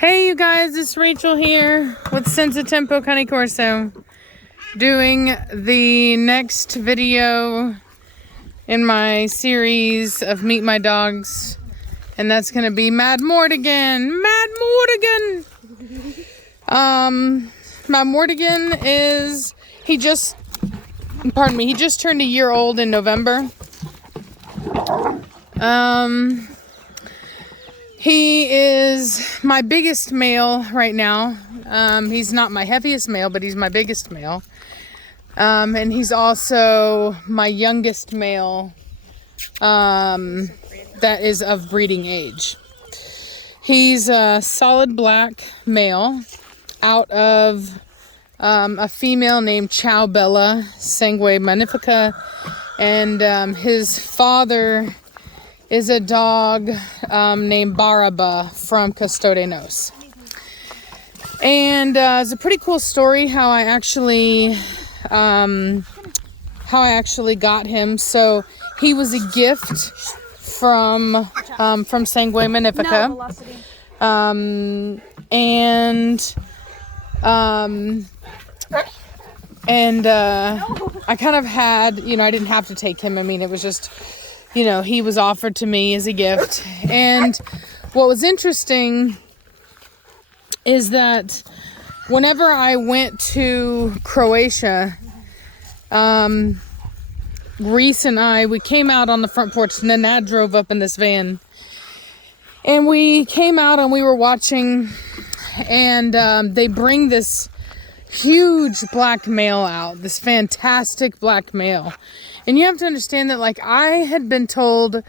Hey you guys, it's Rachel here with Senza Tempo Cane Corso, doing the next video in my series of Meet My Dogs, and that's gonna be Madmartigan. Madmartigan is, he just turned a year old in November. He is my biggest male right now. He's not my heaviest male, but he's my biggest male. And he's also my youngest male that is of breeding age. He's a solid black male out of a female named Ciao Bella Sangue Magnifica, and his father is a dog named Baraba from Custodenos. And it's a pretty cool story how I actually got him. So he was a gift from Sangue Magnifica. I kind of had, I didn't have to take him. I mean, it was just, he was offered to me as a gift. And what was interesting is that whenever I went to Croatia, Reese and we came out on the front porch, and then Dad drove up in this van. And we came out and we were watching, and they bring this huge black male out, this fantastic black male. And you have to understand that, like, I had been told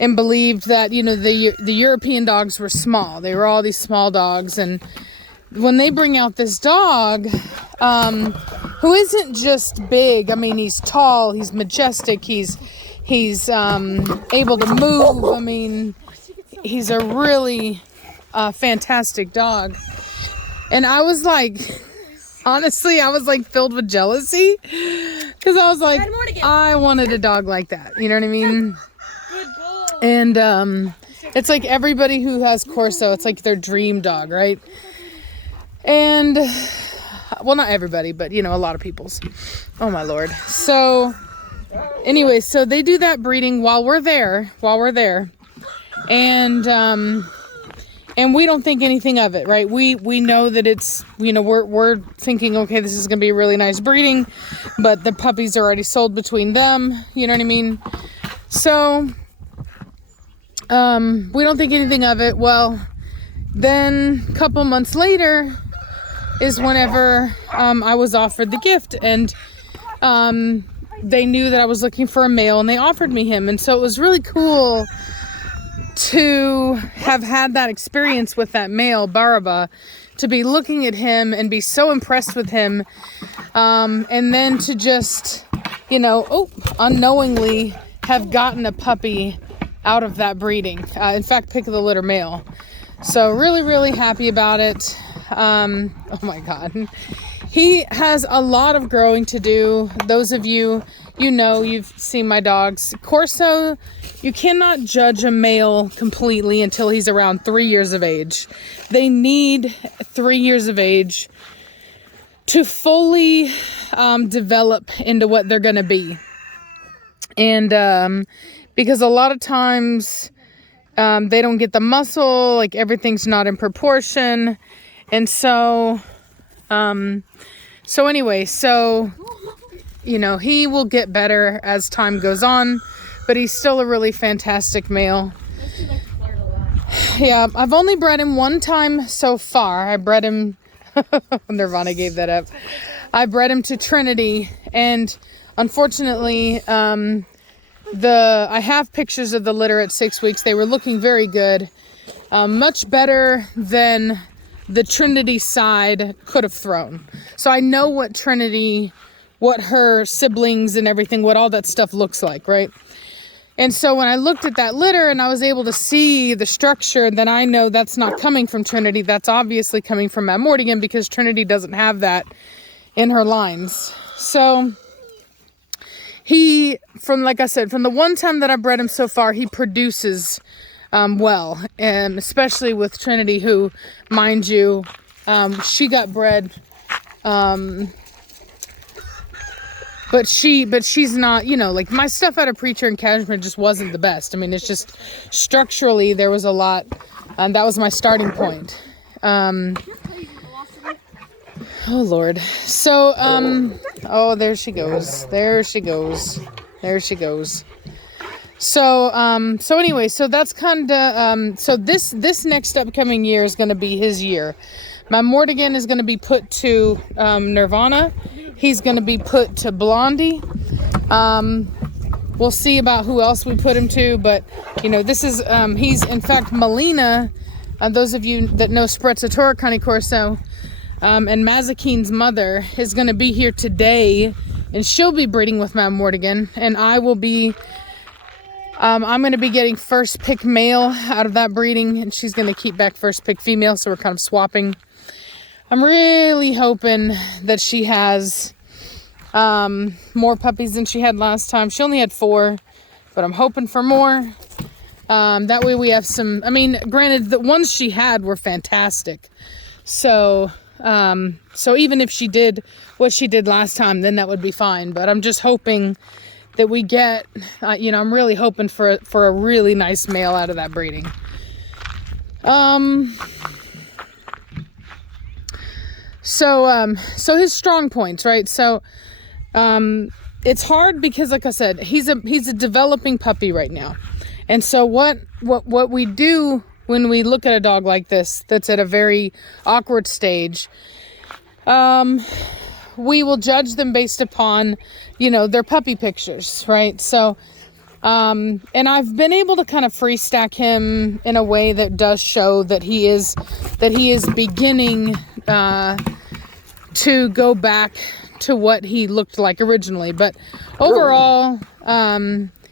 and believed that, the European dogs were small. They were all these small dogs. And when they bring out this dog, who isn't just big, I mean, he's tall, he's majestic, he's able to move. I mean, he's a really fantastic dog. And I was like, honestly, I was like filled with jealousy, because I was like, I wanted a dog like that. You know what I mean? And it's like everybody who has Corso, it's like their dream dog, right? And, well, not everybody, but, a lot of people's. Oh, my Lord. So, anyway, so they do that breeding while we're there. And we don't think anything of it, right? We know that it's, we're thinking, okay, this is going to be a really nice breeding, but the puppies are already sold between them. You know what I mean? So, we don't think anything of it. Well, then a couple months later is whenever I was offered the gift, and they knew that I was looking for a male, and they offered me him. And so it was really cool to have had that experience with that male, Baraba, to be looking at him and be so impressed with him, and then to just, unknowingly have gotten a puppy out of that breeding. In fact, pick of the litter male. So really, really happy about it. Oh my God. He has a lot of growing to do. Those of you, you've seen my dogs. Corso, you cannot judge a male completely until he's around 3 years of age. They need 3 years of age to fully develop into what they're going to be. And because a lot of times they don't get the muscle, like everything's not in proportion. And so, anyway, he will get better as time goes on, but he's still a really fantastic male. Yeah, I've only bred him one time so far. I bred him, Nirvana gave that up. I bred him to Trinity, and unfortunately, I have pictures of the litter at 6 weeks. They were looking very good, much better than the Trinity side could have thrown. So I know what her siblings and everything, what all that stuff looks like, right? And so when I looked at that litter and I was able to see the structure, then I know that's not coming from Trinity. That's obviously coming from Madmartigan, because Trinity doesn't have that in her lines. So like I said, from the one time that I bred him so far, he produces well, and especially with Trinity, who, mind you, she got bred, but she's not, you know, like my stuff out of Preacher and Cashmere just wasn't the best. I mean, it's just structurally there was a lot, and that was my starting point. Oh Lord. So, oh, there she goes. There she goes. There she goes. So, so anyway, so that's kind of, so this next upcoming year is going to be his year. Madmartigan is going to be put to, Nirvana. He's going to be put to Blondie. We'll see about who else we put him to, but, you know, this is, he's, in fact, Melina, those of you that know Sprezzatura Cane Corso, and Mazakine's mother is going to be here today, and she'll be breeding with Madmartigan, and I will be, I'm going to be getting first pick male out of that breeding, and she's going to keep back first pick female, so we're kind of swapping. I'm really hoping that she has more puppies than she had last time. She only had 4, but I'm hoping for more. That way we have some, I mean, granted, the ones she had were fantastic. So, so even if she did what she did last time, then that would be fine. But I'm just hoping that we get, you know, I'm really hoping for a really nice male out of that breeding. So his strong points, right? So, it's hard because, like I said, he's a developing puppy right now. And so what we do when we look at a dog like this, that's at a very awkward stage, we will judge them based upon, you know, their puppy pictures, right? So, and I've been able to kind of free stack him in a way that does show that he is beginning, to go back to what he looked like originally. But overall,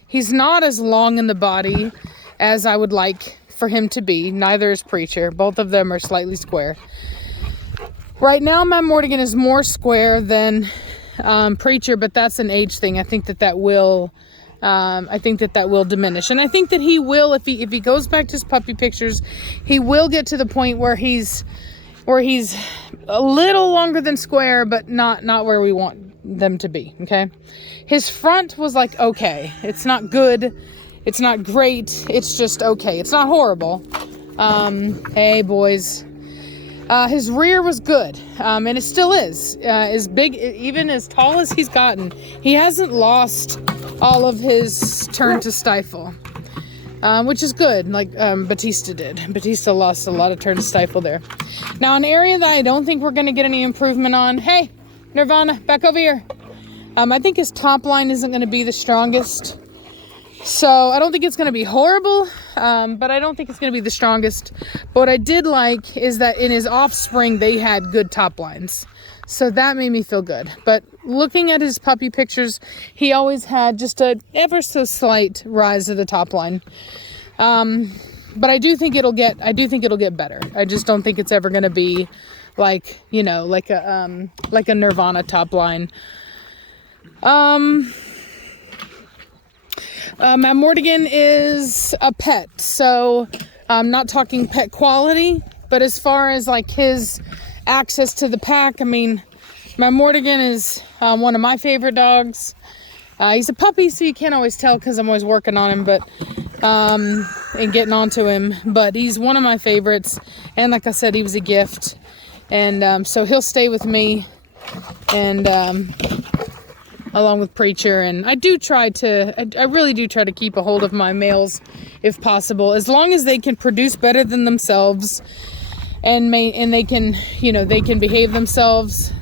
he's not as long in the body as I would like for him to be. Neither is Preacher. Both of them are slightly square. Right now, Madmartigan is more square than Preacher, but that's an age thing. I think that will diminish, and I think that he will, if he goes back to his puppy pictures, he will get to the point where he's a little longer than square, but not where we want them to be. Okay, his front was like okay. It's not good. It's not great. It's just okay. It's not horrible. Hey boys. His rear was good, and it still is. As big, even as tall as he's gotten, he hasn't lost all of his turn to stifle, which is good, like Batista did. Batista lost a lot of turn to stifle there. Now, an area that I don't think we're going to get any improvement on, hey, Nirvana, back over here. I think his top line isn't going to be the strongest. So I don't think it's going to be horrible, but I don't think it's going to be the strongest. But what I did like is that in his offspring, they had good top lines. So that made me feel good. But looking at his puppy pictures, he always had just a ever so slight rise of the top line. But I do think it'll get better. I just don't think it's ever going to be like, you know, like a Nirvana top line. Madmartigan is a pet, so I'm not talking pet quality, but as far as like his access to the pack, I mean, Madmartigan is one of my favorite dogs. He's a puppy, so you can't always tell because I'm always working on him, but and getting onto him, but he's one of my favorites, and like I said, he was a gift, and so he'll stay with me, and along with Preacher, and I really do try to keep a hold of my males if possible, as long as they can produce better than themselves, and they can, you know, they can behave themselves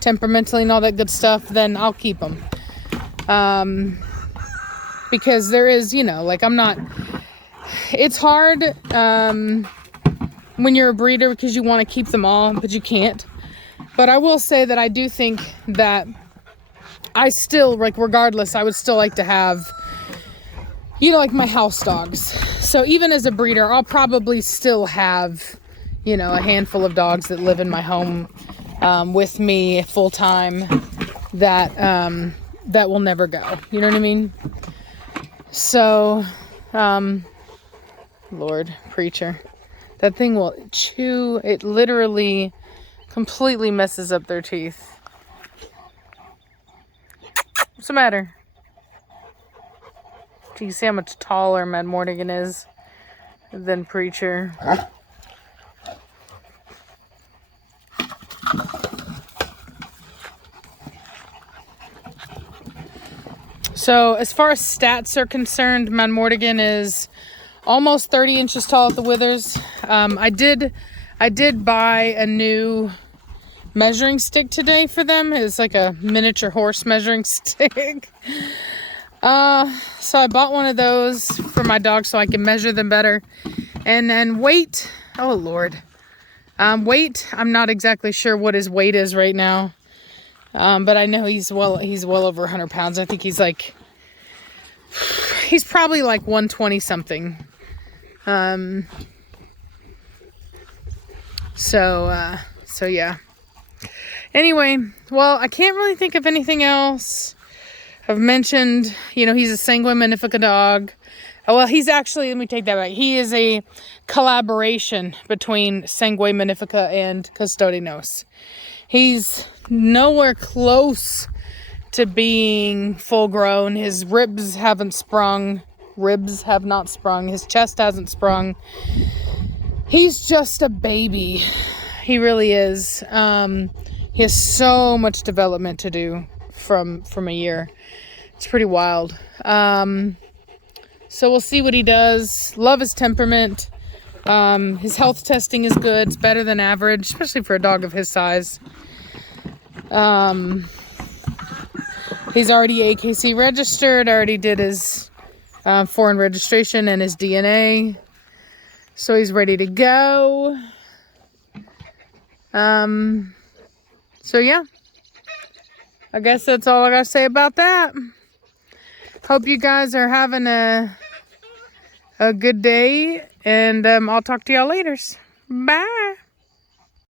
temperamentally and all that good stuff, then I'll keep them. Because there is, you know, like it's hard when you're a breeder because you want to keep them all, but you can't. But I will say that I do think that I still, like, regardless, I would still like to have, you know, like my house dogs. So even as a breeder, I'll probably still have, you know, a handful of dogs that live in my home with me full time that will never go. You know what I mean? So, Lord, preacher. That thing will chew. It literally completely messes up their teeth. What's the matter? Do you see how much taller Madmartigan is than Preacher? So as far as stats are concerned, Madmartigan is almost 30 inches tall at the withers. I did buy a new measuring stick today for them. It's like a miniature horse measuring stick. So I bought one of those for my dog so I can measure them better. And then weight, oh Lord. Weight, I'm not exactly sure what his weight is right now. But I know he's well over 100 pounds. I think he's probably like 120 something. So yeah. Anyway, well, I can't really think of anything else. I've mentioned, he's a sanguine magnifica dog. Well, he's actually, let me take that back. He is a collaboration between sanguine magnifica and custodianos. He's nowhere close to being full grown. His ribs haven't sprung. Ribs have not sprung. His chest hasn't sprung. He's just a baby. He really is. He has so much development to do from a year. It's pretty wild. So we'll see what he does. Love his temperament. His health testing is good. It's better than average, especially for a dog of his size. He's already AKC registered. Already did his foreign registration and his DNA. So he's ready to go. So yeah. I guess that's all I gotta say about that. Hope you guys are having a good day, and I'll talk to y'all later. Bye.